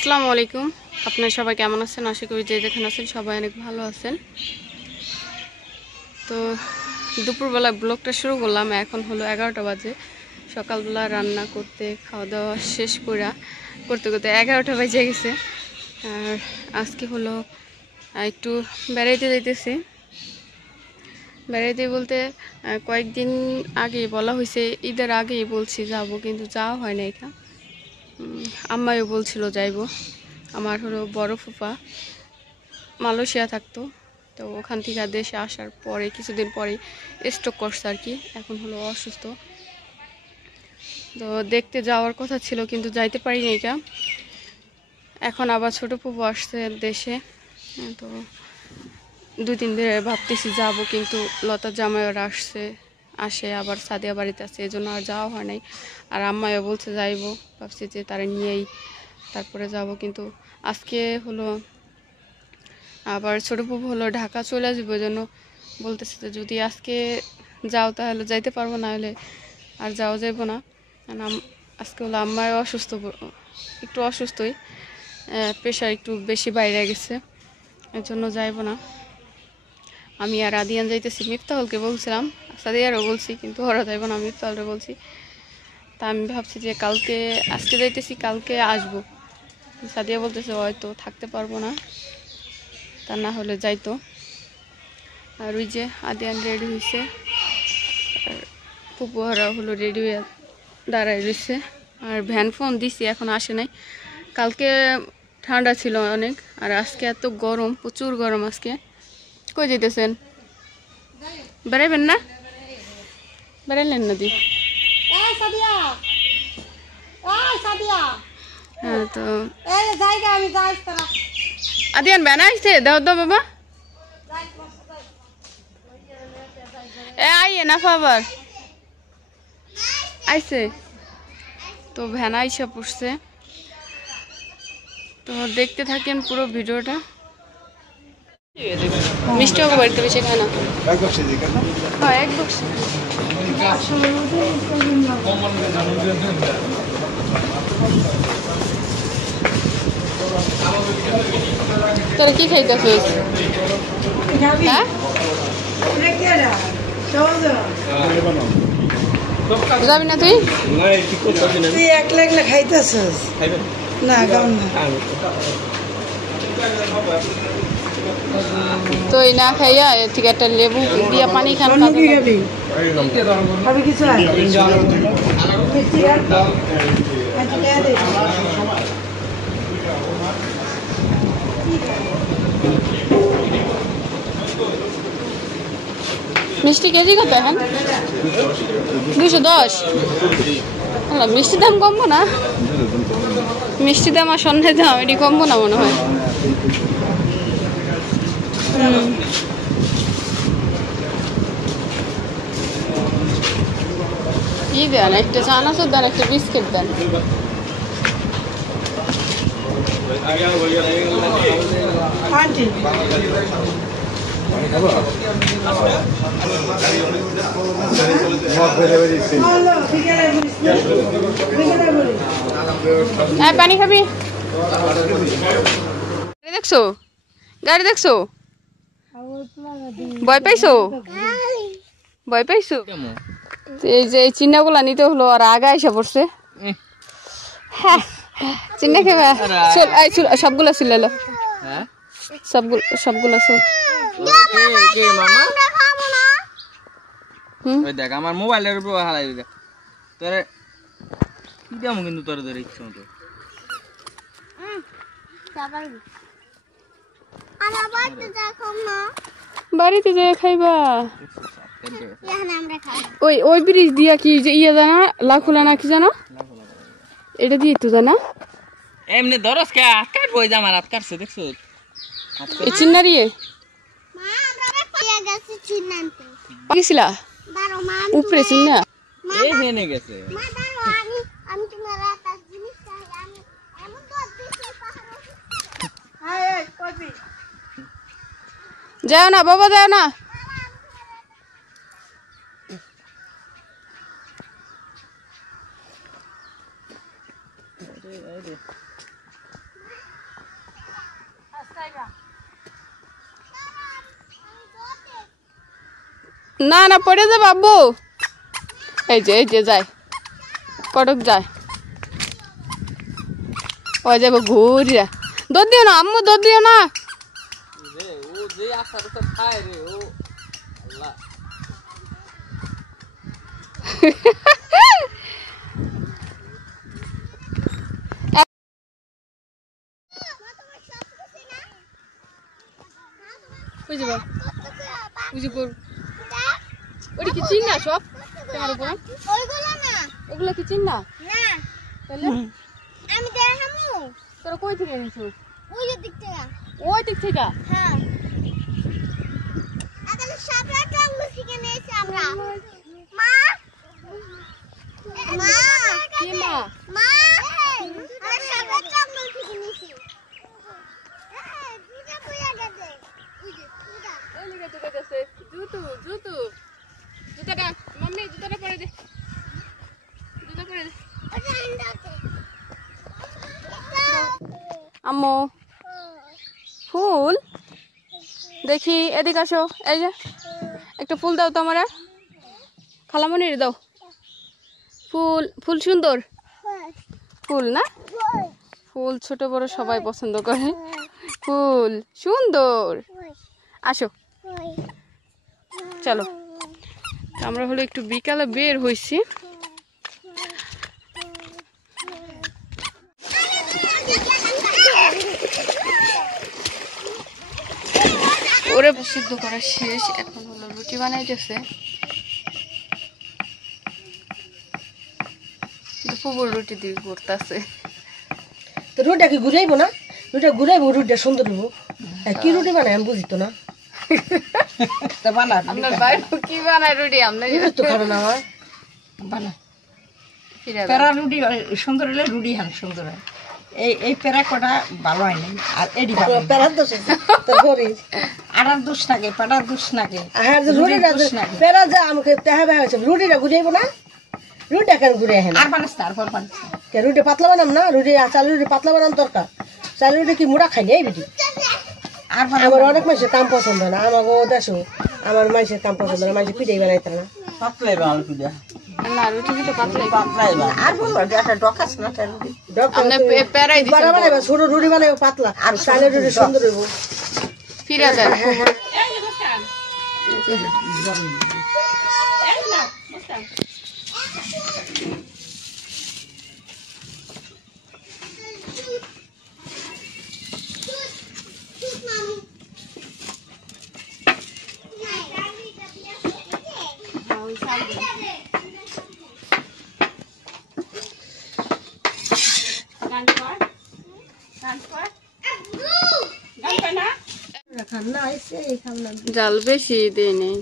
আসসালামু আলাইকুম। আপনারা সবাই কেমন আছেন? আশা করি যে যেখানে আছেন সবাই অনেক ভালো আছেন। তো দুপুরবেলা ব্লগটা শুরু করলাম। এখন হলো 11টা বাজে। সকালবেলা রান্না করতে খাওয়া দাওয়া শেষ করতে করতে 11টা বেজে গেছে। আর আজকে হলো একটু বেড়াইতে যাইতেছি। বেড়াইতে বলতে কয়েকদিন আগেই বলা হয়েছে, ঈদের আগেই বলছি যাব, কিন্তু যাওয়া হয় না। এটা আম্মাইও বলছিল যাইব। আমার হলো বড় ফুফা মালয়েশিয়া থাকতো, তো ওখান থেকে দেশে আসার পরে কিছুদিন পরে স্ট্রোক করছে আর কি। এখন হলো অসুস্থ, তো দেখতে যাওয়ার কথা ছিল কিন্তু যাইতে পারিনি। এটা এখন আবার ছোটো ফুফু আসছে দেশে, তো 2-3 দিন ভাবতেছি যাব, কিন্তু লতার জামাইরা আসে আবার সাদিয়া বাড়িতে আছে, এই জন্য আর যাওয়া হয় নাই। আর আম্মাইও বলছে যাইব, ভাবছি যে তারা নিয়েই তারপরে যাব। কিন্তু আজকে হলো আবার ছোটো ফুফু হলো ঢাকা চলে আসবে, ওই জন্য বলতেছে যে যদি আজকে যাও তাহলে যাইতে পারবো, না হলে আর যাওয়া যাইব না। আজকে হলো আম্মাও অসুস্থ, একটু অসুস্থই, প্রেশার একটু বেশি বাইরে গেছে, এর জন্য যাইব না। আমি আর আদিয়ান যাইতেছি। মিফতাহুলকে বলছিলাম, সাদিয়ারও বলছি, কিন্তু ওরা যাইব না, মিফতাহুলরে বলছি। তা আমি ভাবছি যে আজকে যাইতেছি, কালকে আসবো। সাদিয়া বলতেছে হয়তো থাকতে পারবো না, তা না হলে যাইতো। আর ওই যে আদিয়ান রেডি হয়েছে, আর পুপুহারা হলো রেডি হয়ে দাঁড়ায় রয়েছে। আর ভ্যান ফোন দিছি, এখন আসে নাই। কালকে ঠান্ডা ছিল অনেক, আর আজকে এত গরম, প্রচুর গরম আজকে। কই যেতেছেন? বেড়াইবেন না? বেড়াইলেন না দি? হ্যাঁ, তো আদিয়ান ভ্যান আসছে, দাও দাও বাবা। আইয়ে না আবার আইছে, তো ভ্যান আইসা পড়ছে। তো দেখতে থাকেন পুরো ভিডিওটা। মিষ্টি ওকে বাড়িতে বেশি খায় না। হ্যাঁ, এক বক্স। তোরা কি খাইতেছিস? হ্যাঁ, যাবি না তুই? তুই একলা একলা খাইতেছিস না? তো এই না খাইয়া এর থেকে একটা লেবু দিয়া পানি খান। কিছু মিষ্টি কেজি কত এখন? 210। মিষ্টির দাম কমবো না? মিষ্টির দাম আর সন্ধ্যার দাম এটি কমবো না মনে হয়। কি দেন? একটা চানাচুর দেন, একটা বিস্কিট দেন। পানি খাবি? দেখছো গাড়ি দেখছো? ভয় পাইছো? ভয় পাইছো? এই যে চিন্নাগুলা নিতে হলো, আর আগা এসে পড়ছে। হ্যাঁ, চিন্না খেবা? সবগুলা ছিল, সবগুলা চল। দেখ আমার মোবাইলের উপর হারাই দিলে তোরে কি দাম, কিন্তু তোরে ধরে ইচ্ছে মতো বাড়িতে যাই খাইবা। ওই ব্রিজ দিয়া কি যে ইয়ে জানা, লাখুলা না কি জানা, এটা দিয়ে তো জানা। এমনি ধরস কে আটকাট বই যা আমার আটকাটছে, দেখছো? এই চিন্নারিয়ে গেছিলা উপরে চিন্না এই হেনে গেছে। যাও না বাবা, যাও না। না না পড়ে যাবে আব্বু। এই যে যায় কটক যায়, ওই যাবো ঘুরিয়া। দৌড় দিও না আম্মু, দৌড় দিও না। ও যে আসার তো খায় রে ও আল্লাহ। ওটা কি চিন না সব তোমার উপর? ওগুলো কি চিন না? তাহলে তোরা কই থেকে এনেছো? ওই দিক থেকে? হ্যাঁ। জুতাটা মাম্মি, জুতাটা পরে দে, জুতা পরে দে। আম্মু ফুল দেখি, এদিকে আসো। এই যে একটা ফুল দাও তো আমারে, খালামণির দাও। ফুল ফুল সুন্দর ফুল না? ফুল ছোট বড় সবাই পছন্দ করে। ফুল সুন্দর। আসো চলো। আমরা হলো একটু বিকালে বের হয়েছি। ওরে সিদ্ধ করা শেষ, এখন হলো রুটি বানাইতেছে। পুবুর রুটি দিয়ে করতেছে। তো রুটিটা কি ঘুরাইবো না? রুটিটা ঘুরাইবো, রুটিটা সুন্দর হইব। কি রুটি বানায় আমি বুঝি তো না। আপনার বাইরে কি বানায় রুটি? আপনার তো খাবে না হয় বানা পেরা রুটি সুন্দর হলে রুটি হান সুন্দর হয়। এই পেরা কটা ভালো হয় না, আর এডি ভালো হয় না। পেরার দোষ আছে তোর ঘরে। আটার দোষ থাকে, পেটার দোষ থাকে। হ্যাঁ রুটিটা পেরা যা আমাকে তেহাবে হয়েছে, রুটিটা ঘুরাইবো না? রুটিটা কেন ঘুরে হ্যাঁ আর বানাস তারপর বানাস রুটি পাতলা বানাম না? রুটি চাল রুটি পাতলা বানাম দরকার। চাল রুটি কি মোড়া খাই এই বেটি? আর আমার অনেক মানুষের কাম পছন্দ না, আমাকে দেখো আমার মানুষের কাম পছন্দ না, মানুষের পিঠাই বানাইতে না। পাতলাই ভালো পিঠা। না রুটি কিন্তু পাতলাই। পাতলাই ভালো। আর বলবো একটা ডকাস না রুটি আপনি পেরাই দিছেন বানাবে ছোট রুটি বানাবে পাতলা, আর চালের রুটি সুন্দর হইব। ফিরা যায়। জাল বেশি দেয় নেই,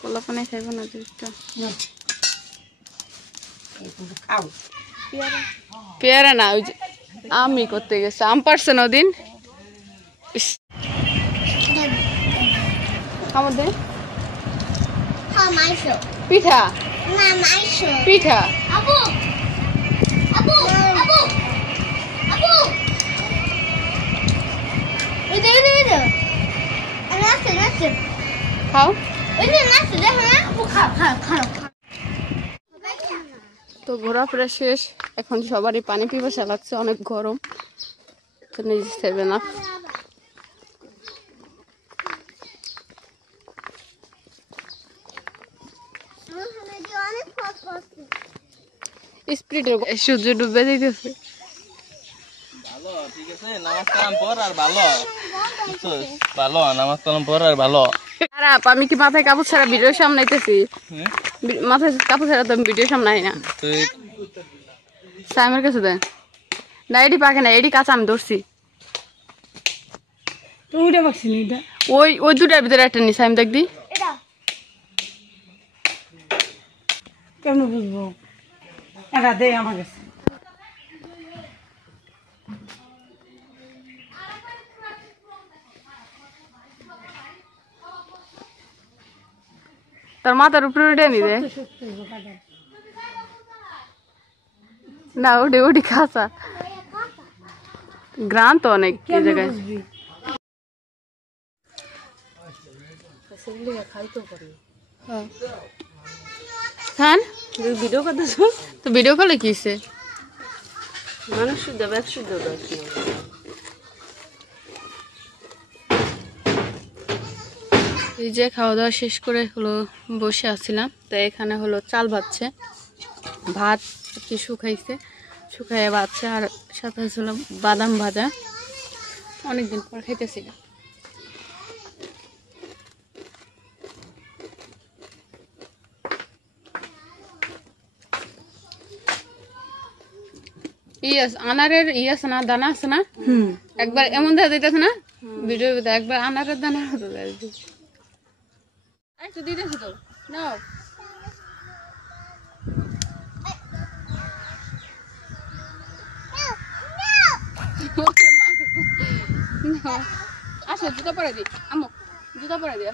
কলা পানি খাইব না দুধটা। খাও পেয়ারা না, ওই যে আমি করতে গেছে আম পারছে না ওদিন। আমাদের পিঠা পিঠা খাও। তো ঘোরাফেরা শেষ, এখন সবারই পানি পিপাসা লাগছে, অনেক গরম। সূর্য ডুবে যেতেছে। ভালো ঠিক আছে, নামাজ কালাম পর আর ভালো ভালো নামাজ কালাম পর আর ভালো। খারাপ, আমি কি মাথায় কাপড় ছাড়া ভিডিও সামলাইতেছি? মাথায় কাপড় ছাড়া তো আমি ভিডিও সামলাই না। সাইমের কাছে দেন না, এডি পাকে না, এডি কাঁচা আমি ধরছি। ওই ওই দুটার ভিতরে একটা নি সাইম দেখবি। কেমন বুঝবো? এটা দে আমার কাছে। তোর মাথার উপরে উঠে নিবে না, ওটি ওটি কাঁচা গ্রাম তো অনেক এই জায়গায়। হ্যাঁ খান ভিডিও কথা তো ভিডিও কলে কি হইছে? মানুষ শুদ্ধ ব্যাগ শুদ্ধ এই যে খাওয়া দাওয়া শেষ করে হলো বসে আছিলাম, তো এখানে হলো চাল ভাজছে, ভাত কি শুকাইছে, শুকাইয়ে ভাজছে, আর সাথে হচ্ছিল বাদাম ভাজা। অনেকদিন পর খাইতেছি। আনারের আছে না, দানা আছে না, একবার এমন দেখা যাইতেছে না ভিডিওর ভিতরে, একবার আনারের দানা হতো। একটু দিতেছি তো, নাও। আসো জুতা পরে দি, আমো জুতা পরে দি।